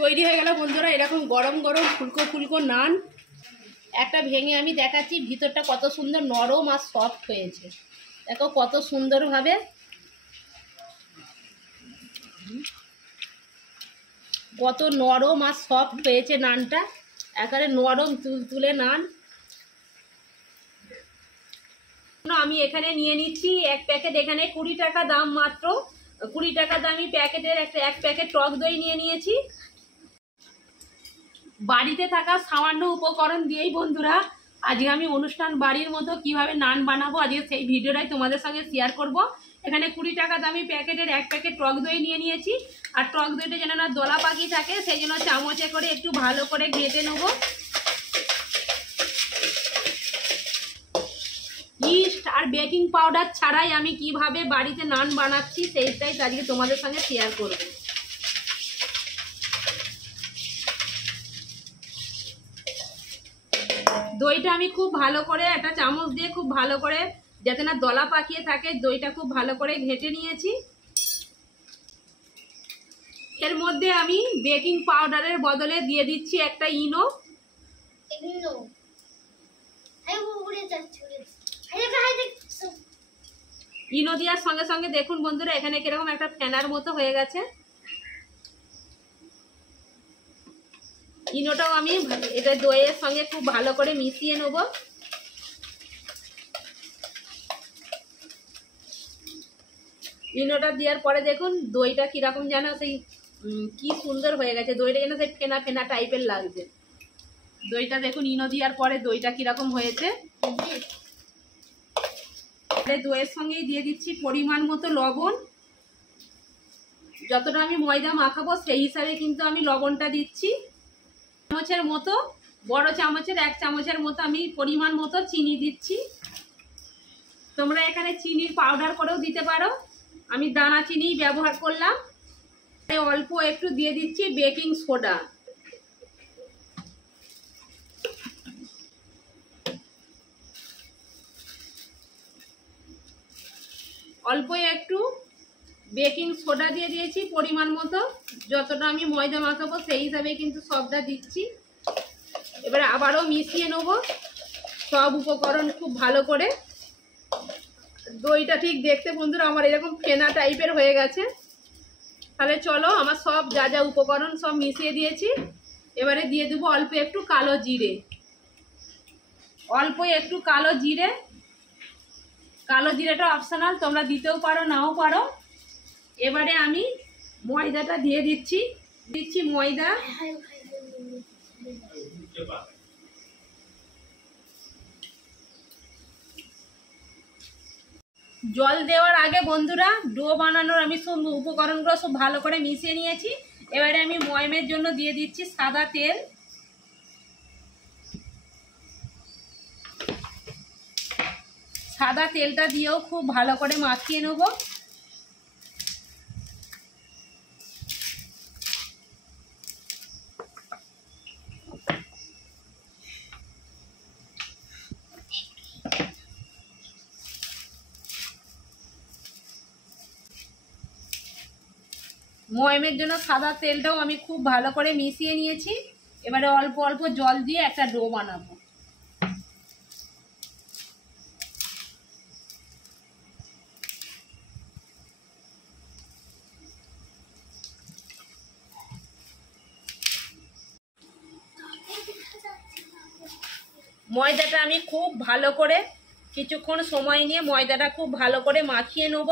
তৈরি হয়ে গেল বন্ধুরা এরকম গরম গরম ফুলকো ফুলকো নান। একটা ভেঙে আমি দেখাচ্ছি, ভিতরটা কত সুন্দর নরম আর সফট হয়েছে। দেখো কত সুন্দরভাবে, কত নরম আর সফট হয়েছে নানটা, একেবারে নরম তুলতুলে নান। আমি এখানে নিয়ে নিচ্ছি এক প্যাকেট, এখানে 20 টাকা দাম, মাত্র 20 টাকা দামি প্যাকেটের এক প্যাকেট টক দই নিয়ে নিয়েছি। বাড়িতে থাকা সামান্য উপকরণ দিয়েই বন্ধুরা আজকে আমি অনুষ্ঠান বাড়ির মতো কিভাবে নান বানাবো আজকে সেই ভিডিওটাই তোমাদের সঙ্গে শেয়ার করব। এখানে 20 টাকা দামি প্যাকেটের এক প্যাকেট টক দই নিয়ে নিয়েছি। আর টক দইটা যেন না দলা পাকি থাকে সেই জন্য চামচে করে একটু ভালো করে ঘেঁটে নেবো। ইস্ট আর বেকিং পাউডার ছাড়াই আমি কিভাবে বাড়িতে নান বানাচ্ছি সেইটাই আজকে তোমাদের সঙ্গে শেয়ার করব। দইটা আমি খুব ভালো করে একটা চামচ দিয়ে খুব ভালো করে যাতে না দলা পাকিয়ে থাকে দইটা খুব ভালো করে ঘেঁটে নিয়েছি। এর মধ্যে আমি বেকিং পাউডারের বদলে দিয়ে দিচ্ছি একটা ইনো। ইনো দেওয়ার সঙ্গে সঙ্গে দেখুন বন্ধুরা এখানে কিরকম একটা ফেনার মতো হয়ে গেছে। ইনোটাও আমি এটা দইয়ের সঙ্গে খুব ভালো করে মিশিয়ে নেব। ইনোটা দেওয়ার পরে দেখুন দইটা কিরকম যেন সেই কি সুন্দর হয়ে গেছে, দইটা যেন সেই ফেনা ফেনা টাইপের লাগছে। দইটা দেখুন ইনো দেওয়ার পরে দইটা কিরকম হয়েছে। দইয়ের সঙ্গেই দিয়ে দিচ্ছি পরিমাণ মতো লবণ। যতটা আমি ময়দা মাখাবো সেই হিসাবে কিন্তু আমি লবণটা দিচ্ছি। চামচের মতো, বড় চামচের 1 চামচের মতো আমি পরিমাণ মতো চিনি দিচ্ছি। তোমরা এখানে চিনির পাউডার করেও দিতে পারো, আমি দানা চিনি ব্যবহার করলাম। অল্প একটু দিয়ে দিচ্ছি বেকিং সোডা। অল্প একটু বেকিং সোডা দিয়ে দিয়েছি পরিমাণ মতো, যতটা আমি ময়দা মাখাবো সেই হিসাবে কিন্তু সবটা দিচ্ছি। এবারে আবারও মিশিয়ে নেব সব উপকরণ খুব ভালো করে। দইটা ঠিক দেখতে বন্ধুরা আমার এরকম ফেনা টাইপের হয়ে গেছে। তাহলে চলো আমার সব যা যা উপকরণ সব মিশিয়ে দিয়েছি। এবারে দিয়ে দেবো অল্প একটু কালো জিরে, অল্প একটু কালো জিরে। কালো জিরেটা অপশনাল, তোমরা দিতেও পারো নাও পারো। এবারে আমি ময়দাটা দিয়ে দিচ্ছি ময়দা। জল দেওয়ার আগে বন্ধুরা ডো বানানোর আমি সব উপকরণগুলো সব ভালো করে মিশিয়ে নিয়েছি। এবারে আমি ময়মের জন্য দিয়ে দিচ্ছি সাদা তেল। সাদা তেলটা দিয়েও খুব ভালো করে মাখিয়ে নেব। ময়মের জন্য সাদা তেলটাও আমি খুব ভালো করে মিশিয়ে নিয়েছি। এবারে অল্প অল্প জল দিয়ে একটা ডো বানাবো। ময়দাটা আমি খুব ভালো করে কিছুক্ষণ সময় নিয়ে ময়দাটা খুব ভালো করে মাখিয়ে নেব।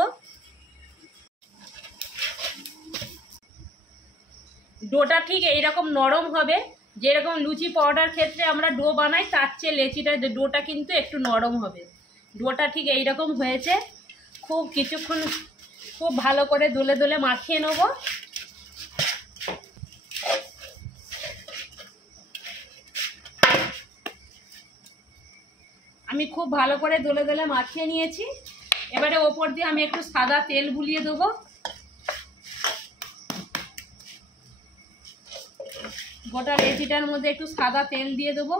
ডোটা ঠিক এইরকম নরম হবে, যেরকম লুচি পাউডার ক্ষেত্রে আমরা ডো বানাই তার চেয়ে লেচিটা ডোটা কিন্তু একটু নরম হবে। ডোটা ঠিক এইরকম হয়েছে। খুব কিছুক্ষণ খুব ভালো করে দোলে দোলে মাখিয়ে নেব। আমি খুব ভালো করে দোলে দোলে মাখিয়ে নিয়েছি। এবারে ওপর দিয়ে আমি একটু সাদা তেল বুলিয়ে দেবো। গোটা লেচিটার মধ্যে একটু সাদা তেল দিয়ে দেবো।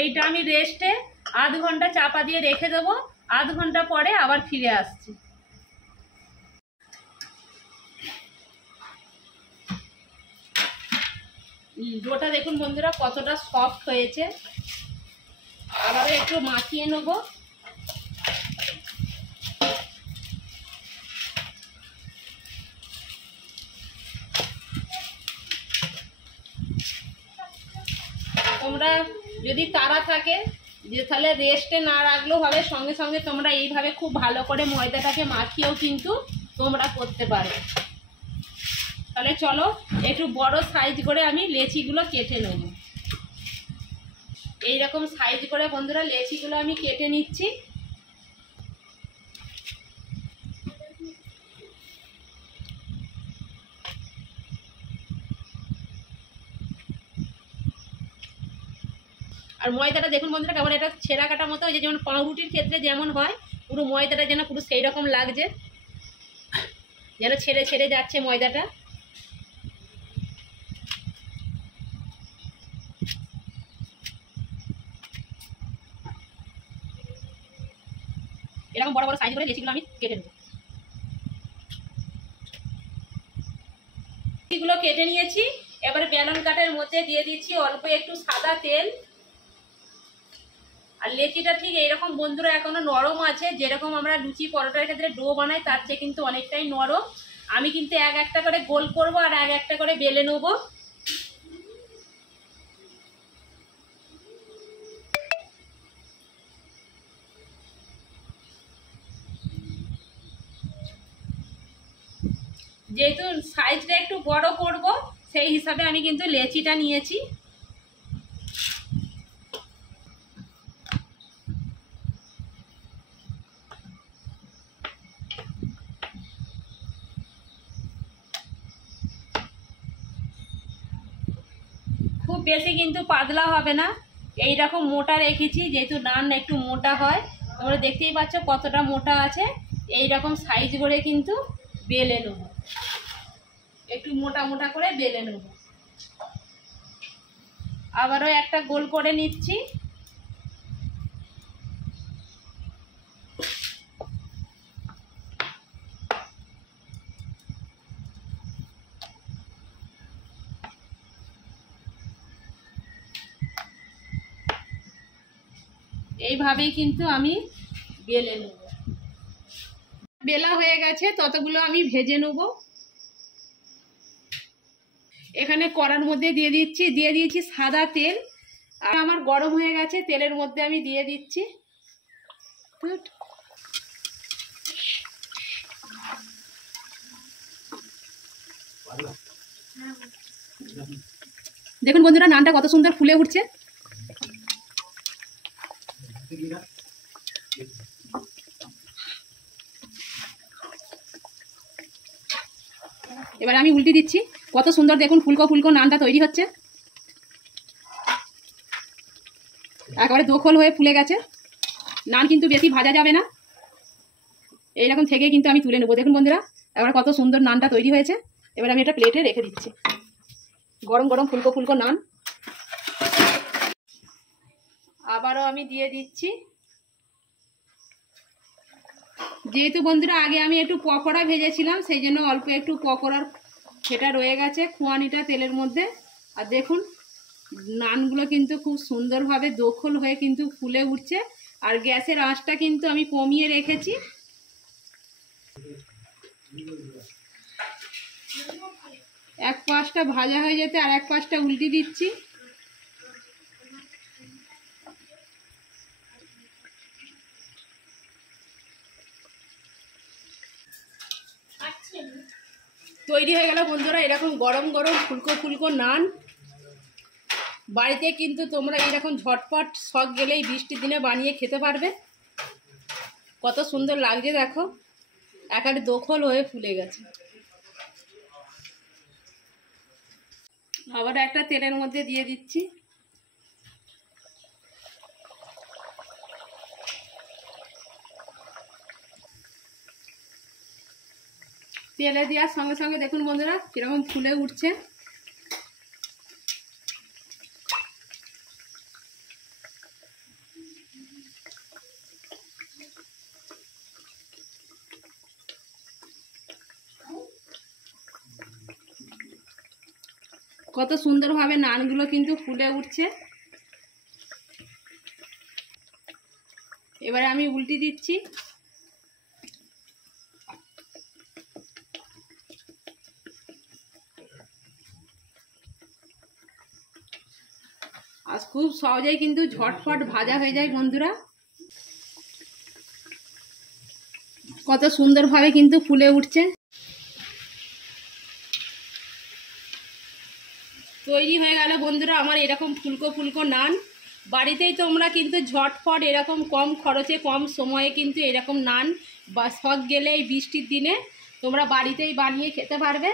এইটা আমি রেস্টে আধ ঘন্টা চাপা দিয়ে রেখে দেবো। আধ ঘন্টা পরে আবার ফিরে আসছি। ডোটা দেখুন বন্ধুরা কতটা সফট হয়েছে। আবারও একটু মাখিয়ে নেব। তোমরা যদি তাড়া থাকে যে তাহলে রেস্টে না রাখলেও হবে, সঙ্গে সঙ্গে তোমরা এইভাবে খুব ভালো করে ময়দাটাকে মাখিয়েও কিন্তু তোমরা করতে পারো। তাহলে চলো একটু বড় সাইজ করে আমি লেচিগুলো কেটে নেব। এইরকম সাইজ করে বন্ধুরা লেচিগুলো আমি কেটে নিচ্ছি। আর ময়দাটা দেখুন বন্ধুরা কেমন এটা ছেঁড়া কাটার মতো, ওই যে যেমন পাউরুটির ক্ষেত্রে যেমন হয় পুরো ময়দাটা যেন পুরো সেই রকম লাগছে, যেন ছেড়ে ছেড়ে যাচ্ছে ময়দাটা। এরকম বড় বড় সাইজ করে লেচিগুলো আমি কেটে নেব। লেচিগুলো কেটে নিয়েছি। এবারে বেলন কাঠের মধ্যে দিয়ে দিচ্ছি অল্প একটু সাদা তেল। আর লেচিটা ঠিক এইরকম বন্ধুরা এখনো নরম আছে, যেরকম আমরা লুচি পরোটার ক্ষেত্রে ডো বানাই তার চেয়ে কিন্তু অনেকটাই নরম। আমি কিন্তু এক একটা করে গোল করব আর এক একটা করে বেলে নেব। যেহেতু সাইজটা একটু বড় করব সেই হিসাবে আমি কিন্তু লেচিটা নিয়েছি। খুব বেশি কিন্তু পাতলা হবে না, এইরকম মোটা রেখেছি, যেহেতু নান একটু মোটা হয়। তোমরা দেখতেই পাচ্ছ কতটা মোটা আছে। এইরকম সাইজ করে কিন্তু বেলে নেব, একটু মোটা মোটা করে বেলে নেব। আবারও একটা গোল করে নিচ্ছি। এইভাবেই কিন্তু আমি বেলে নেব। বেলা হয়ে গেছে, ততগুলো আমি ভেজে নেব। এখানে কড়ার মধ্যে দিয়ে দিয়েছি সাদা তেল। আর আমার গরম হয়ে গেছে, তেলের মধ্যে আমি দিয়ে দিচ্ছি। দেখুন বন্ধুরা নানটা কত সুন্দর ফুলে উঠছে। এবার আমি উল্টে দিচ্ছি। কত সুন্দর দেখুন ফুলকো ফুলকো নানটা তৈরি হচ্ছে, একেবারে দোখল হয়ে ফুলে গেছে। নান কিন্তু বেশি ভাজা যাবে না, এইরকম থেকে কিন্তু আমি তুলে নেবো। দেখুন বন্ধুরা এবার কত সুন্দর নানটা তৈরি হয়েছে। এবার আমি এটা প্লেটে রেখে দিচ্ছি। গরম গরম ফুলকো ফুলকো নান আবারও আমি দিয়ে দিচ্ছি। যেহেতু বন্ধুরা আগে আমি একটু পকোড়া ভেজেছিলাম, সেই জন্য অল্প একটু পকোড়ার সেটা রয়ে গেছে খোয়ানিটা তেলের মধ্যে। আর দেখুন নানগুলো কিন্তু খুব সুন্দরভাবে দোখল হয়ে কিন্তু ফুলে উঠছে। আর গ্যাসের আঁচটা কিন্তু আমি কমিয়ে রেখেছি। এক পাশটা ভাজা হয়ে যেতে আর এক পাশটা উল্টে দিচ্ছি। তৈরি হয়ে গেল বন্ধুরা এরকম গরম গরম ফুলকো ফুলকো নান। বাড়িতে কিন্তু তোমরা এইরকম ঝটপট শখ গেলেই বৃষ্টির দিনে বানিয়ে খেতে পারবে। কত সুন্দর লাগছে দেখো, একেবারে দোখল হয়ে ফুলে গেছে। আবার একটা তেলের মধ্যে দিয়ে দিচ্ছি। তেলে দেওয়ার সঙ্গে সঙ্গে দেখুন বন্ধুরা কিরকম ফুলে উঠছে। কত সুন্দরভাবে নানগুলো কিন্তু ফুলে উঠছে। এবারে আমি উল্টে দিচ্ছি। আর খুব সহজেই কিন্তু ঝটফট ভাজা হয়ে যায় বন্ধুরা। কত সুন্দরভাবে কিন্তু ফুলে উঠছে। তৈরি হয়ে গেল বন্ধুরা আমার এরকম ফুলকো ফুলকো নান। বাড়িতেই তোমরা কিন্তু ঝটফট এরকম কম খরচে কম সময়ে কিন্তু এরকম নান বা শখ গেলে এই বৃষ্টির দিনে তোমরা বাড়িতেই বানিয়ে খেতে পারবে।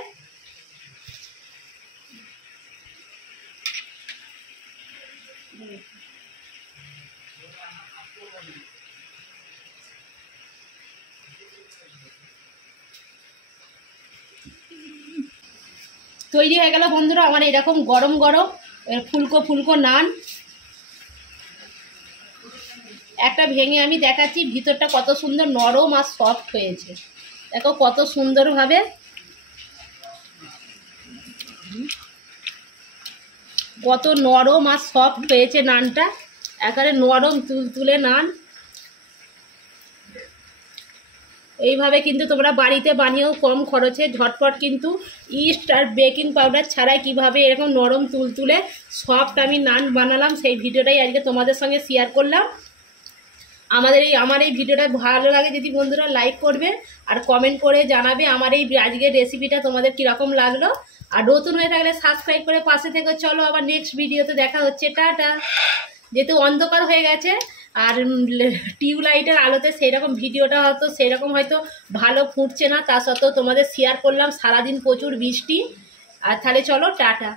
তৈরি হয়ে গেল বন্ধুরা আমার এরকম গরম গরম ফুলকো ফুলকো নান। একটা ভেঙে আমি দেখাচ্ছি, ভিতরটা কত সুন্দর নরম আর সফট হয়েছে। দেখো কত সুন্দরভাবে কত নরম আর সফট হয়েছে নানটা, একেবারে নরম তুলতুলে নান। এইভাবে কিন্তু তোমরা বাড়িতে বানিয়েও কম খরচে ঝটপট কিন্তু ইস্ট আর বেকিং পাউডার ছাড়াই কিভাবে এরকম নরম তুলতুলে সফট আমি নান বানালাম সেই ভিডিওটাই আজকে তোমাদের সঙ্গে শেয়ার করলাম। আমার এই ভিডিওটা ভালো লাগে যদি বন্ধুরা লাইক করবে আর কমেন্ট করে জানাবে আমার এই আজকের রেসিপিটা তোমাদের কীরকম লাগলো। আর নতুন হয়ে থাকলে সাবস্ক্রাইব করে পাশে থেকে। চলো আবার নেক্সট ভিডিওতে দেখা হচ্ছে, টাটা। যেহেতু অন্ধকার হয়ে গেছে আর টিউবলাইটের আলোতে সেইরকম ভিডিওটা হয়তো ভালো ফুটছে না, তা সত্ত্বেও তোমাদের শেয়ার করলাম। সারাদিন প্রচুর বৃষ্টি। আর তাহলে চলো টাটা।